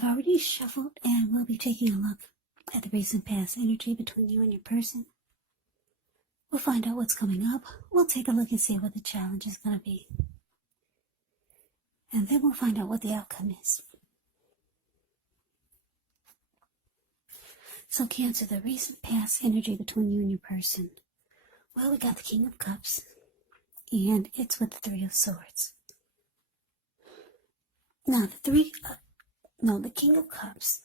I've already shuffled and we'll be taking a look at the recent past energy between you and your person. We'll find out what's coming up. We'll take a look and see what the challenge is going to be. And then we'll find out what the outcome is. So Cancer, the recent past energy between you and your person. Well, we got the King of Cups, and it's with the Three of Swords. Now, the King of Cups,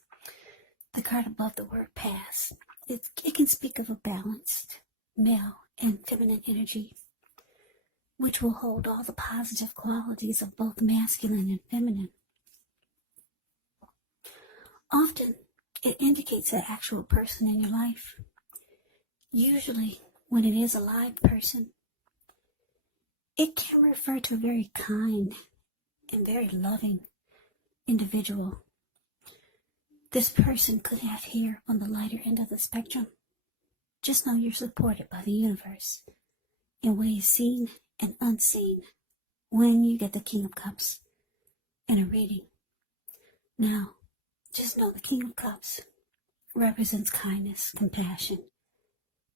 the card above the word past, it can speak of a balanced male and feminine energy, which will hold all the positive qualities of both masculine and feminine. Often, it indicates an actual person in your life. Usually, when it is a live person, it can refer to a very kind and very loving individual. This person could have here on the lighter end of the spectrum. Just know you're supported by the universe in ways seen and unseen when you get the King of Cups in a reading. Now, just know the King of Cups represents kindness, compassion.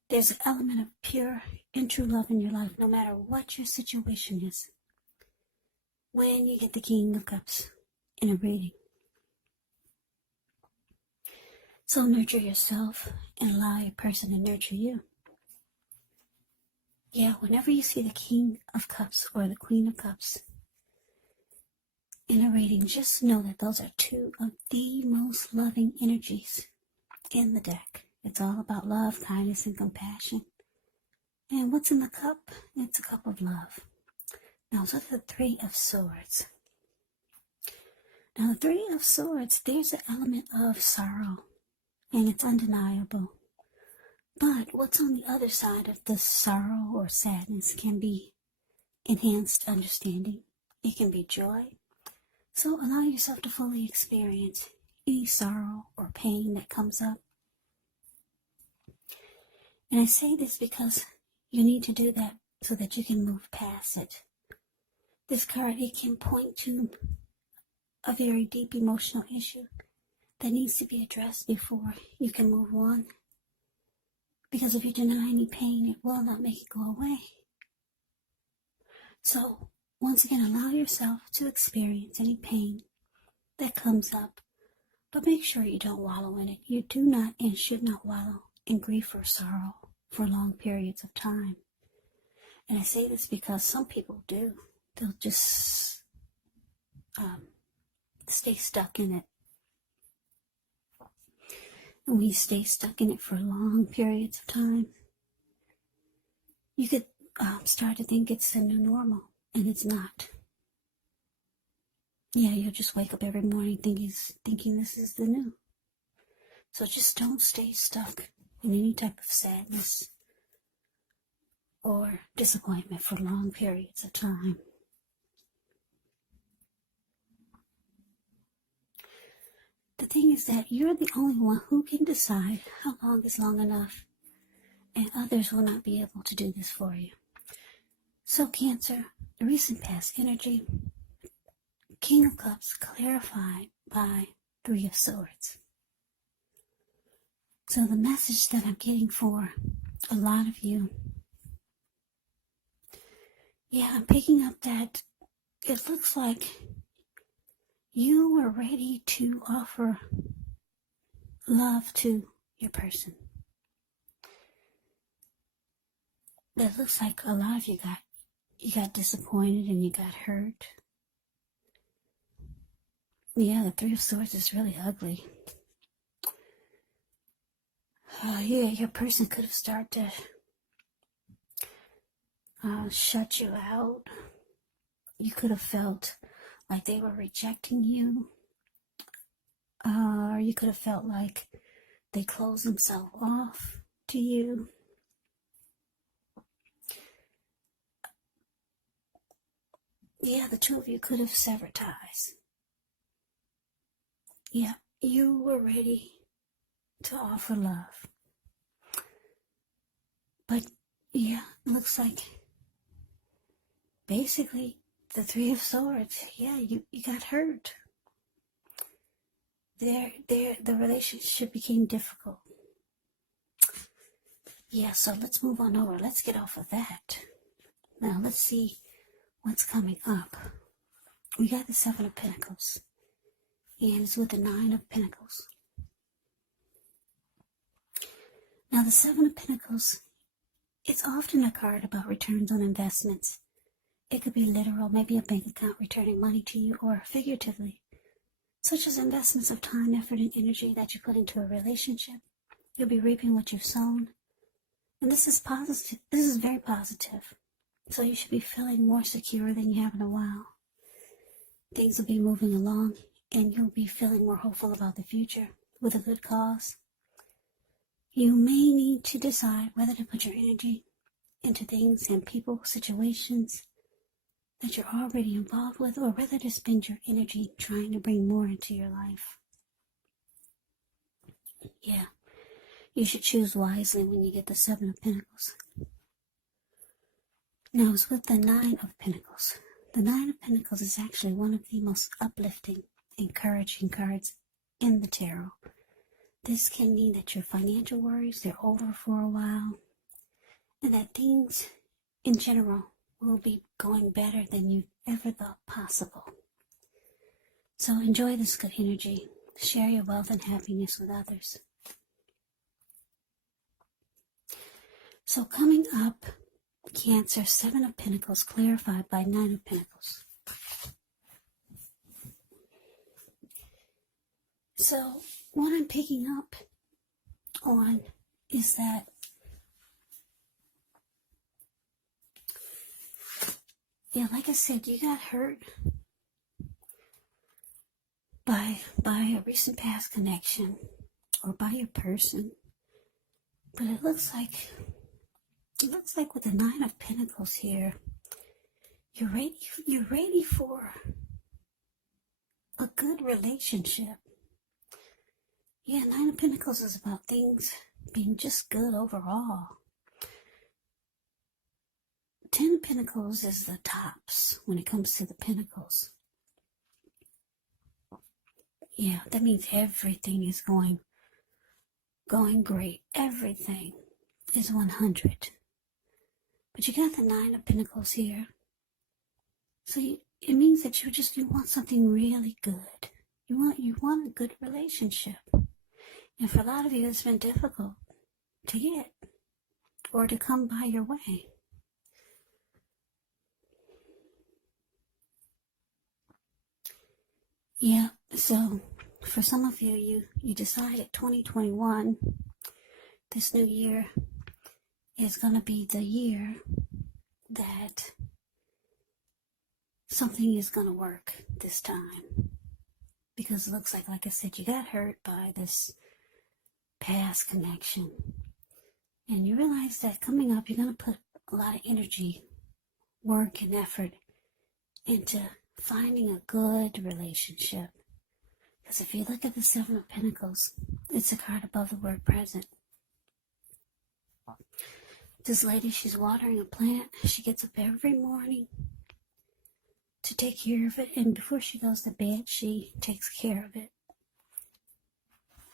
There's an element of pure and true love in your life, no matter what your situation is, when you get the King of Cups in a reading. So nurture yourself and allow your person to nurture you. Yeah, whenever you see the King of Cups or the Queen of Cups in a reading, just know that those are two of the most loving energies in the deck. It's all about love, kindness, and compassion. And what's in the cup? It's a cup of love. Now, so the Three of Swords. Now, the Three of Swords, there's an element of sorrow, and it's undeniable. But what's on the other side of the sorrow or sadness can be enhanced understanding. It can be joy. So allow yourself to fully experience any sorrow or pain that comes up. And I say this because you need to do that so that you can move past it. This card, it can point to a very deep emotional issue that needs to be addressed before you can move on. Because if you deny any pain, it will not make it go away. So, once again, allow yourself to experience any pain that comes up, but make sure you don't wallow in it. You do not and should not wallow in grief or sorrow for long periods of time. And I say this because some people do. They'll just stay stuck in it. And when you stay stuck in it for long periods of time, you could start to think it's the new normal, and it's not. Yeah, you'll just wake up every morning thinking this is the new. So just don't stay stuck in any type of sadness or disappointment for long periods of time. The thing is that you're the only one who can decide how long is long enough, and others will not be able to do this for you. So Cancer, the recent past energy, King of Cups clarified by Three of Swords. So the message that I'm getting for a lot of you, yeah, I'm picking up that it looks like you were ready to offer love to your person. It looks like a lot of you got disappointed and you got hurt. Yeah, the Three of Swords is really ugly. Yeah, your person could have started to shut you out. You could have felt like they were rejecting you. Or you could have felt like they closed themselves off to you. Yeah, the two of you could have severed ties. Yeah, you were ready to offer love. But, yeah, it looks like basically the Three of Swords, yeah, you got hurt. the relationship became difficult. Yeah, so let's move on over. Let's get off of that. Now let's see what's coming up. We got the Seven of Pentacles, and it's with the Nine of Pentacles. Now the Seven of Pentacles, it's often a card about returns on investments. It could be literal, maybe a bank account returning money to you, or figuratively, such as investments of time, effort, and energy that you put into a relationship. You'll be reaping what you've sown. And this is positive. This is very positive. So you should be feeling more secure than you have in a while. Things will be moving along, and you'll be feeling more hopeful about the future with a good cause. You may need to decide whether to put your energy into things and people, situations that you're already involved with, or whether to spend your energy trying to bring more into your life. Yeah, you should choose wisely when you get the Seven of Pentacles. Now it's with the Nine of Pentacles. The Nine of Pentacles is actually one of the most uplifting, encouraging cards in the tarot. This can mean that your financial worries, they're over for a while, and that things in general will be going better than you ever thought possible. So enjoy this good energy. Share your wealth and happiness with others. So coming up, Cancer, Seven of Pentacles clarified by Nine of Pentacles. So what I'm picking up on is that like I said, you got hurt by a recent past connection or by your person. But it looks like with the Nine of Pentacles here, you're ready for a good relationship. Yeah, Nine of Pentacles is about things being just good overall. Ten of Pentacles is the tops when it comes to the Pentacles. Yeah, that means everything is going great. Everything is 100. But you got the Nine of Pentacles here. So it means that you want something really good. You want a good relationship. And for a lot of you, it's been difficult to get or to come by your way. Yeah, so for some of you, you decided 2021, this new year, is going to be the year that something is going to work this time. Because it looks like I said, you got hurt by this past connection. And you realize that coming up, you're going to put a lot of energy, work, and effort into finding a good relationship. Because if you look at the Seven of Pentacles, it's a card above the word present. This lady, she's watering a plant. She gets up every morning to take care of it. And before she goes to bed, she takes care of it.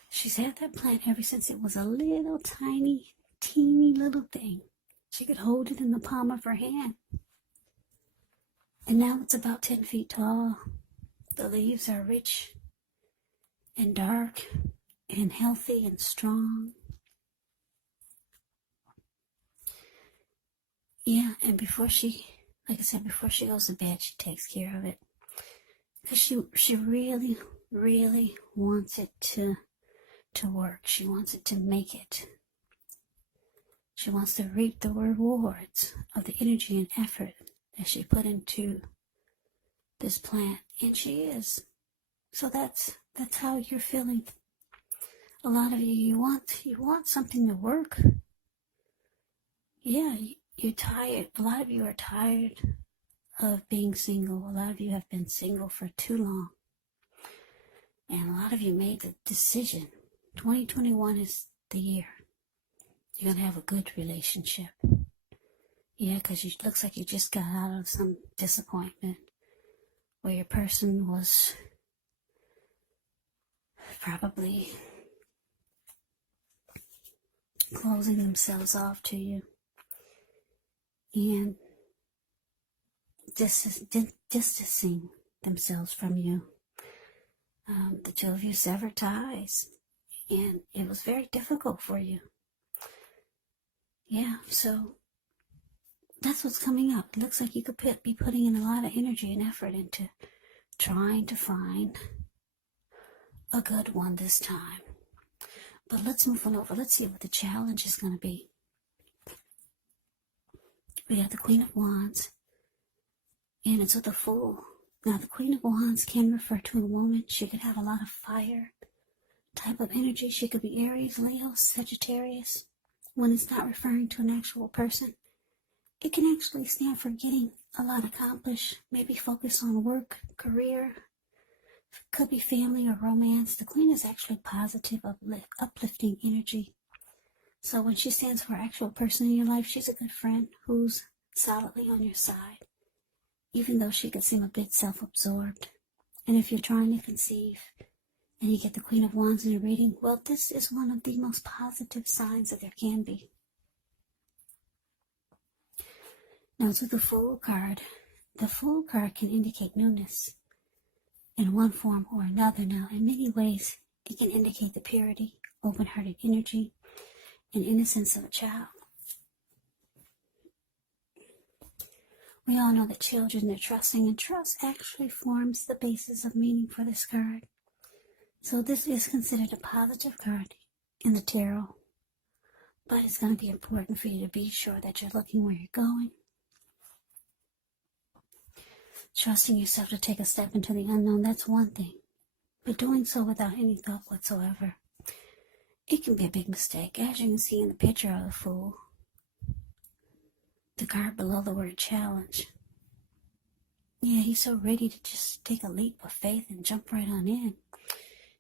She's had that plant ever since it was a little tiny, teeny little thing. She could hold it in the palm of her hand. And now it's about 10 feet tall. The leaves are rich and dark and healthy and strong. Yeah, and before she goes to bed, she takes care of it. Because she really, really wants it to work. She wants it to make it. She wants to reap the rewards of the energy and effort that she put into this plant. And she is. So that's how you're feeling. A lot of you want something to work. Yeah, you're tired. A lot of you are tired of being single. A lot of you have been single for too long. And a lot of you made the decision. 2021 is the year. You're going to have a good relationship. Yeah, because it looks like you just got out of some disappointment where your person was probably closing themselves off to you and distancing themselves from you. The two of you severed ties, and it was very difficult for you. Yeah, so that's what's coming up. It looks like you could be putting in a lot of energy and effort into trying to find a good one this time. But let's move on over. Let's see what the challenge is going to be. We have the Queen of Wands, and it's with a Fool. Now, the Queen of Wands can refer to a woman. She could have a lot of fire type of energy. She could be Aries, Leo, Sagittarius. When it's not referring to an actual person, it can actually stand for getting a lot accomplished. Maybe focus on work, career. Could be family or romance. The Queen is actually positive, uplifting energy. So when she stands for an actual person in your life, she's a good friend who's solidly on your side, even though she could seem a bit self-absorbed. And if you're trying to conceive and you get the Queen of Wands in your reading, well, this is one of the most positive signs that there can be. Now, to the Fool card. The Fool card can indicate newness in one form or another. Now, in many ways, it can indicate the purity, open-hearted energy, and innocence of a child. We all know that children are trusting, and trust actually forms the basis of meaning for this card. So this is considered a positive card in the tarot, but it's going to be important for you to be sure that you're looking where you're going, trusting yourself to take a step into the unknown. That's one thing, but doing so without any thought whatsoever, it can be a big mistake. As you can see in the picture of the Fool, the card below the word challenge. Yeah, he's so ready to just take a leap of faith and jump right on in.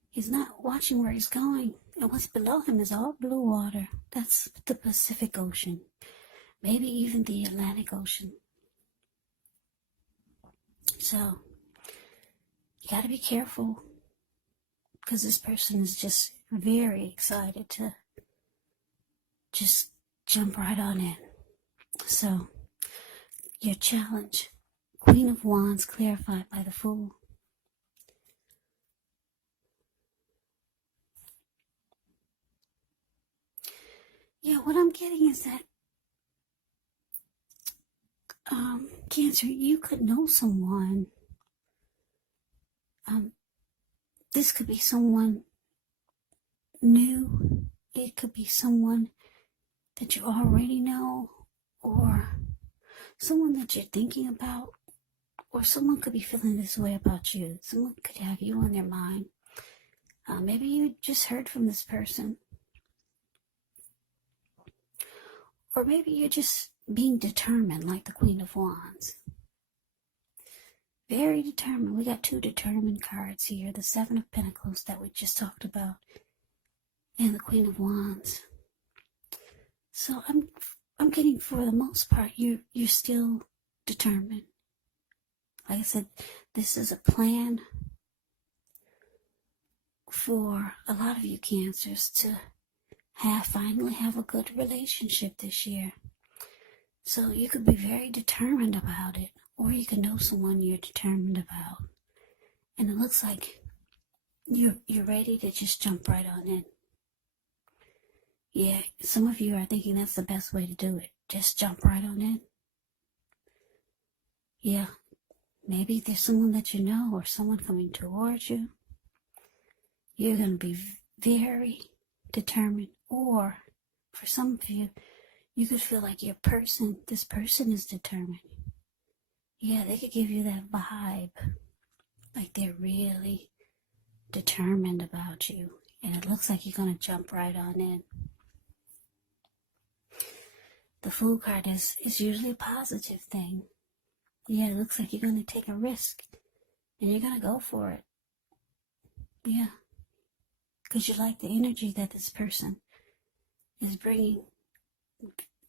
He's not watching where he's going, and what's below him is all blue water. That's the Pacific Ocean, maybe even the Atlantic Ocean. So, you got to be careful, because this person is just very excited to just jump right on in. So, your challenge, Queen of Wands clarified by the Fool. Yeah, what I'm getting is that, Cancer, you could know someone. This could be someone new. It could be someone that you already know, or someone that you're thinking about, or someone could be feeling this way about you. Someone could have you on their mind. Maybe you just heard from this person, or maybe you're just being determined, like the Queen of Wands. Very determined. We got two determined cards here. The Seven of Pentacles that we just talked about, and the Queen of Wands. So I'm getting, for the most part, you're still determined. Like I said, this is a plan for a lot of you Cancers to finally have a good relationship this year. So you could be very determined about it, or you could know someone you're determined about, and it looks like you're ready to just jump right on in. Yeah, some of you are thinking that's the best way to do it. Just jump right on in. Yeah, maybe there's someone that you know, or someone coming towards you. You're going to be very determined, or for some of you, you could feel like this person is determined. Yeah, they could give you that vibe, like they're really determined about you, and it looks like you're going to jump right on in. The Fool card is usually a positive thing. Yeah, it looks like you're going to take a risk, and you're going to go for it. Yeah, because you like the energy that this person is bringing.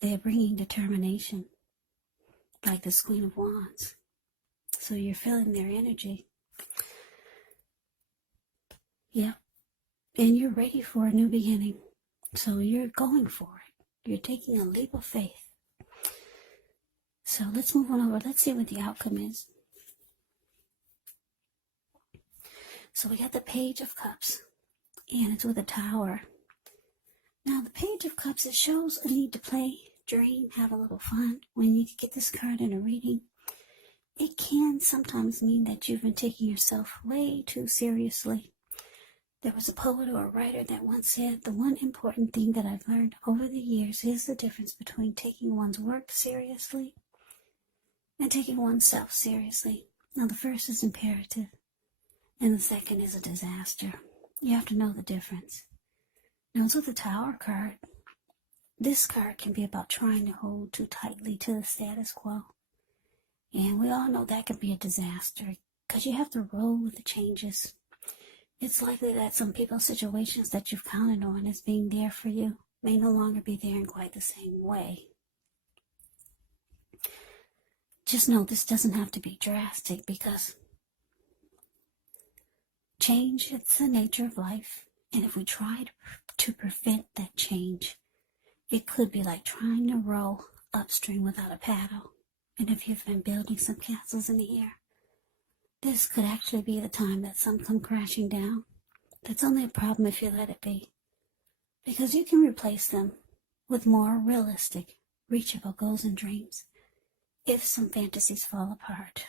They're bringing determination, like this Queen of Wands. So you're feeling their energy. Yeah. and you're ready for a new beginning. So you're going for it. You're taking a leap of faith. So let's move on over. Let's see what the outcome is. So we got the Page of Cups, and it's with a Tower. Now, the Page of Cups, it shows a need to play, dream, have a little fun. When you get this card in a reading, it can sometimes mean that you've been taking yourself way too seriously. There was a poet or a writer that once said, the one important thing that I've learned over the years is the difference between taking one's work seriously and taking oneself seriously. Now, the first is imperative, and the second is a disaster. You have to know the difference. Now, it's with the Tower card. This card can be about trying to hold too tightly to the status quo. And we all know that can be a disaster because you have to roll with the changes. It's likely that some people's situations that you've counted on as being there for you may no longer be there in quite the same way. Just know this doesn't have to be drastic because change, it's the nature of life. And if we try to prevent that change, it could be like trying to row upstream without a paddle. And if you've been building some castles in the air, this could actually be the time that some come crashing down. That's only a problem if you let it be, because you can replace them with more realistic, reachable goals and dreams if some fantasies fall apart.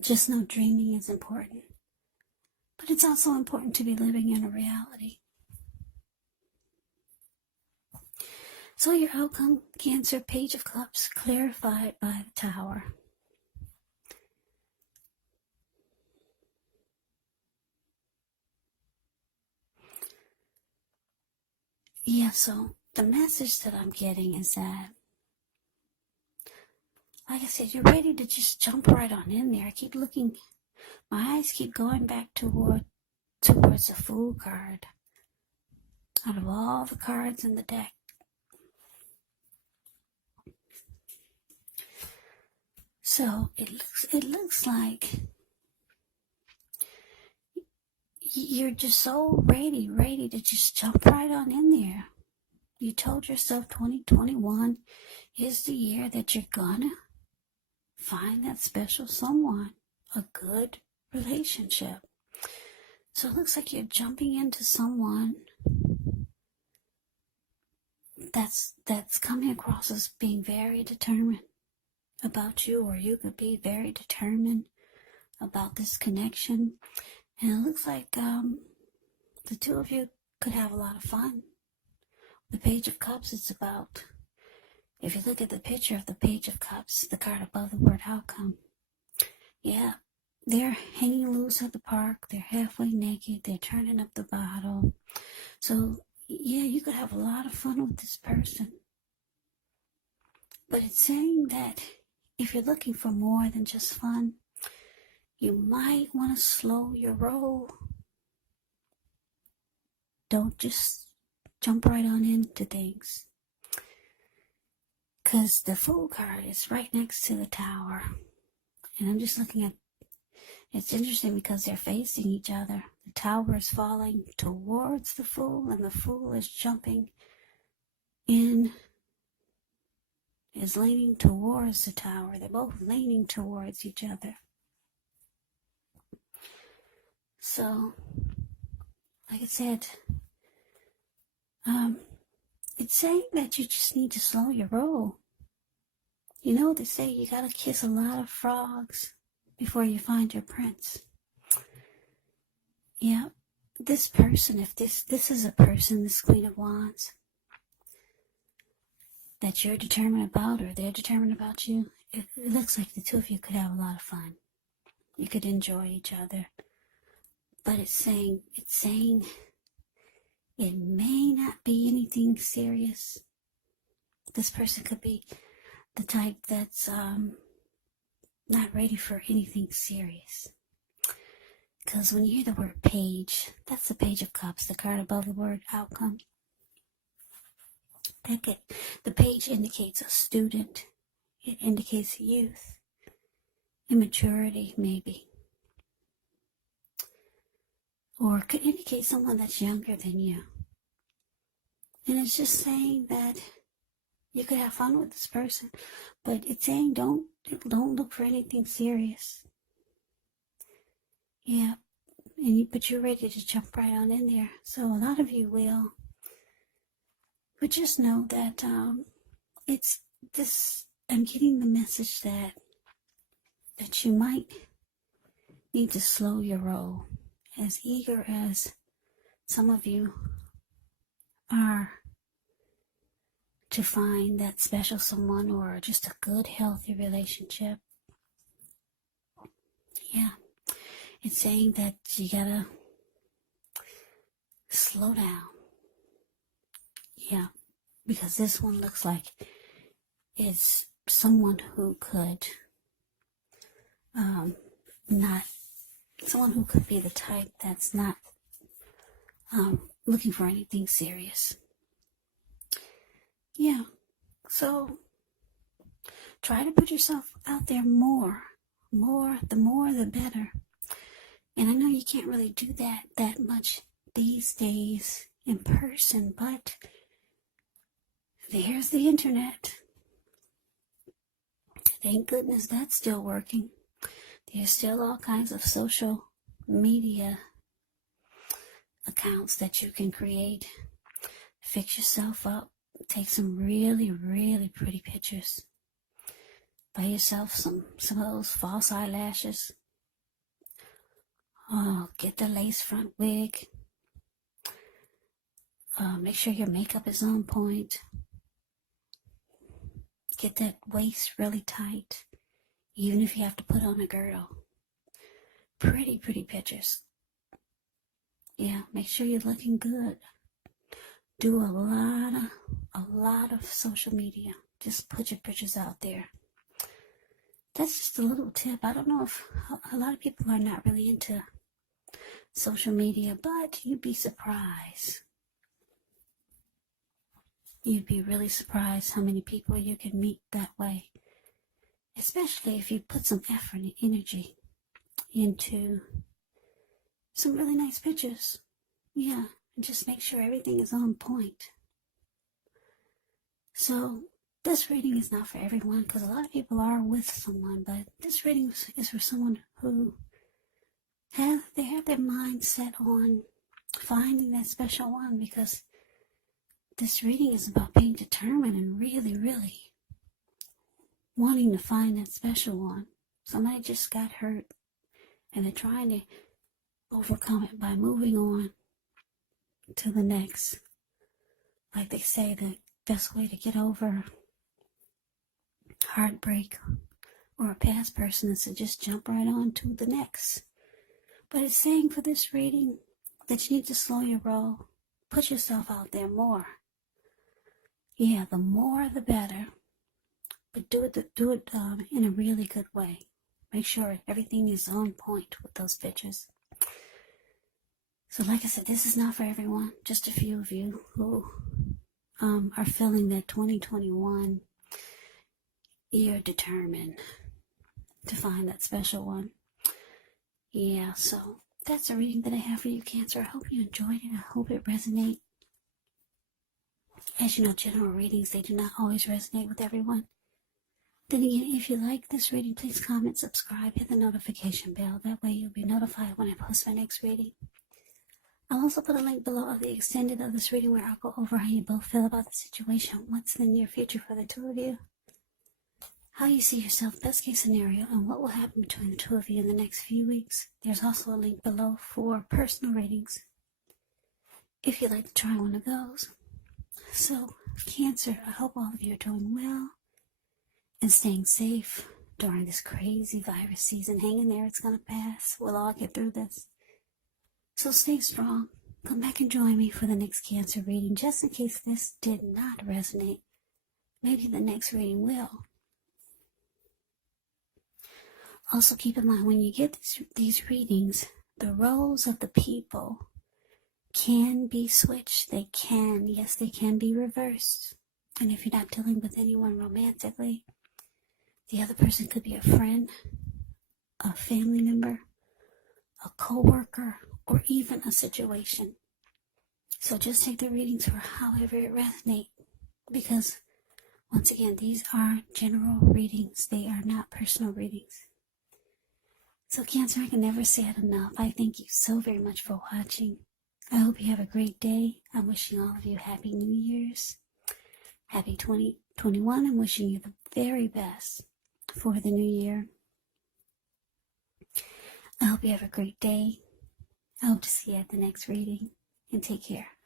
Just know dreaming is important, but it's also important to be living in a reality. So your outcome, Cancer, Page of Cups, clarified by the Tower. Yeah, so the message that I'm getting is that, like I said, you're ready to just jump right on in there. I keep looking, my eyes keep going back towards the Fool card. Out of all the cards in the deck, so it looks like you're just so ready to just jump right on in there. You told yourself 2021 is the year that you're gonna find that special someone, a good relationship. So it looks like you're jumping into someone that's coming across as being very determined about you, or you could be very determined about this connection. And it looks like the two of you could have a lot of fun. The Page of Cups, it's about, if you look at the picture of the Page of Cups, the card above the word outcome, yeah, they're hanging loose at the park, they're halfway naked, they're turning up the bottle. So, yeah, you could have a lot of fun with this person. But it's saying that if you're looking for more than just fun, you might want to slow your roll. Don't just jump right on into things. Because the Fool card is right next to the Tower. And I'm just looking at, it's interesting because they're facing each other. The Tower is falling towards the Fool, and the Fool is jumping in, is leaning towards the Tower. They're both leaning towards each other. So, like I said, it's saying that you just need to slow your roll. You know, they say you gotta kiss a lot of frogs before you find your prince. Yeah, this person, if this is a person, this Queen of Wands, that you're determined about, or they're determined about you, it looks like the two of you could have a lot of fun. You could enjoy each other. But it's saying it may not be anything serious. This person could be the type that's not ready for anything serious. Because when you hear the word page, that's the Page of Cups, the card above the word outcome. The page indicates a student. It indicates youth, immaturity maybe. or could indicate someone that's younger than you. And it's just saying that you could have fun with this person, but it's saying don't look for anything serious. Yeah, but you're ready to jump right on in there. So a lot of you will. But just know that it's this. I'm getting the message that you might need to slow your roll. As eager as some of you are to find that special someone or just a good, healthy relationship. Yeah, it's saying that you gotta slow down. Yeah, because this one looks like it's someone who could someone who could be the type that's not looking for anything serious. Yeah, so try to put yourself out there more, the more the better. And I know you can't really do that much these days in person, but there's the internet. Thank goodness that's still working. There's still all kinds of social media accounts that you can create. Fix yourself up. Take some really, really pretty pictures. Buy yourself some of those false eyelashes. Oh, get the lace front wig. Make sure your makeup is on point. Get that waist really tight, even if you have to put on a girdle. Pretty pictures. Yeah, make sure you're looking good. Do a lot of social media. Just put your pictures out there. That's just a little tip. I don't know if a lot of people are not really into social media, but you'd be surprised. You'd be really surprised how many people you can meet that way. Especially if you put some effort and energy into some really nice pictures. Yeah, and just make sure everything is on point. So this reading is not for everyone because a lot of people are with someone, but this reading is for someone who have their mind set on finding that special one, because this reading is about being determined and really wanting to find that special one. Somebody just got hurt and they're trying to overcome it by moving on to the next. Like they say, the best way to get over heartbreak or a past person is to just jump right on to the next. But it's saying for this reading that you need to slow your roll. Put yourself out there more. Yeah, the more the better. But do it in a really good way. Make sure everything is on point with those pictures. So like I said, this is not for everyone. Just a few of you who are feeling that 2021, you're determined to find that special one. Yeah, so that's a reading that I have for you, Cancer. I hope you enjoyed it. I hope it resonates. As you know, general readings, they do not always resonate with everyone. Then again, if you like this reading, please comment, subscribe, hit the notification bell. That way you'll be notified when I post my next reading. I'll also put a link below of the extended of this reading where I'll go over how you both feel about the situation, what's in the near future for the two of you, how you see yourself, best case scenario, and what will happen between the two of you in the next few weeks. There's also a link below for personal readings, if you'd like to try one of those. So, Cancer, I hope all of you are doing well and staying safe during this crazy virus season. Hang in there, it's going to pass. We'll all get through this. So stay strong. Come back and join me for the next Cancer reading, just in case this did not resonate. Maybe the next reading will. Also keep in mind, when you get these readings, the roles of the people can be switched. They can be reversed. And if you're not dealing with anyone romantically, the other person could be a friend, a family member, a co-worker, or even a situation. So just take the readings for however it resonates, because once again, these are general readings. They are not personal readings. So Cancer, I can never say it enough. I thank you so very much for watching. I hope you have a great day. I'm wishing all of you Happy New Year's. Happy 2021. I'm wishing you the very best for the new year. I hope you have a great day. I hope to see you at the next reading. And take care.